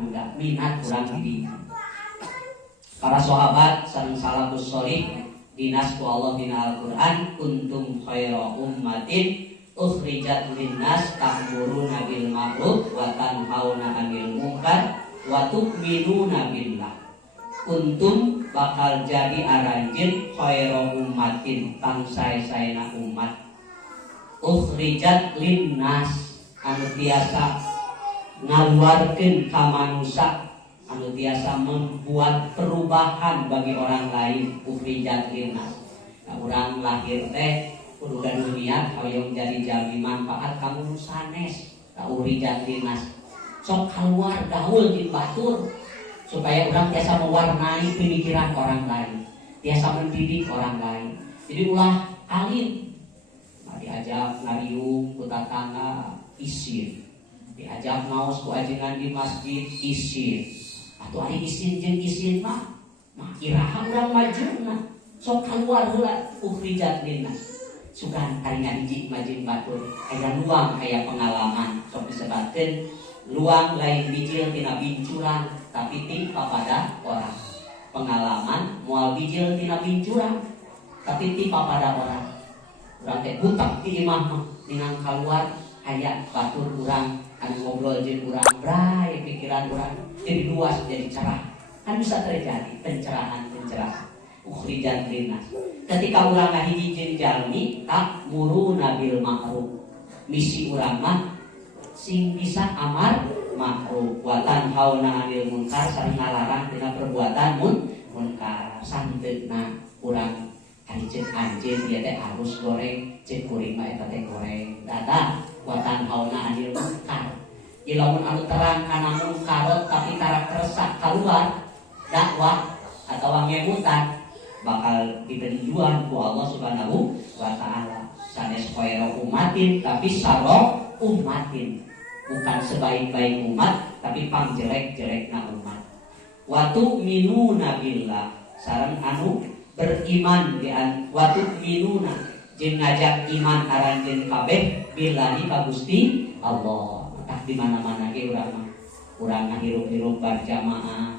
budak minat urang didinya. Para sahabat sareng salafus sholih dinas ku Allah dina Al-Qur'an kuntum khaira ummatin ukhrijat linnas ta'muruna bil ma'ruf wa tanhauna 'anil munkar wa tu'minuna billah. Kuntum bakal jadi aranjeun khaira ummatin tangsae-saena umat ukhrijat linnas anu tiasa ngaluarkeun ka manusia, anu tiasa membuat perubahan bagi orang lain. Ukhrijat linnas, urang lahir teh kudu gaduh niat hoyong jadi jami manfaat kamu sanes. Ukhrijat linnas sok keluar gaul di batur supaya orang biasa mewarnai pemikiran orang lain, biasa mendidik orang lain. Jadi ulah alim diajak ngariung ku tatangga isin, diajak ngaos ku ajengan di masjid isin. Atuh ari isin jeung isin mah iraha urang majuna sok keluar heula. Ukhrijat linnas sugan taringan hiji majeng batur aya luang aya pengalaman sok disebatkeun. Luang lain bijil tina bincuran tapi timpa pada orang. Pengalaman moal bijil tina bincuran tapi timpa pada orang. Urang teh butak di imah mah ninang kaluar aya batur urang anu ngobrol jeung urang bray pikiran urang jadi luas jadi cerah. Kan bisa terjadi pencerahan. Ukhrijat linnas ketika urang ngahiji jeung jalmi ta'muruna bil ma'ruf, misi urang mah sing bisa amar ma'ruf wa tanhauna 'anil munkar sareng ngalarang tina perbuatan munkar. Santeuna urang ari ceuk anjeun ieu teh harus goreng, ceuk kuring mah eta teh goreng. Dadah wa tanhauna 'anil munkar. Ieu lamun anu terang kana munkarot tapi tarak resah kaluar dakwah atawa ngemutan bakal diberijuan ku Allah Subhanahu wa taala. Sanes khaira ummatin tapi sarro ummatin, bukan sebaik-baik umat tapi pangjelek-jelekna umat. Wa tu'minuna billah sareng anu beriman wa tu'minuna jeung ngajak iman aranjeun kabeh billahi ka Gusti Allah. Tah di mana-mana ge urang ngahirup-hirup berjamaah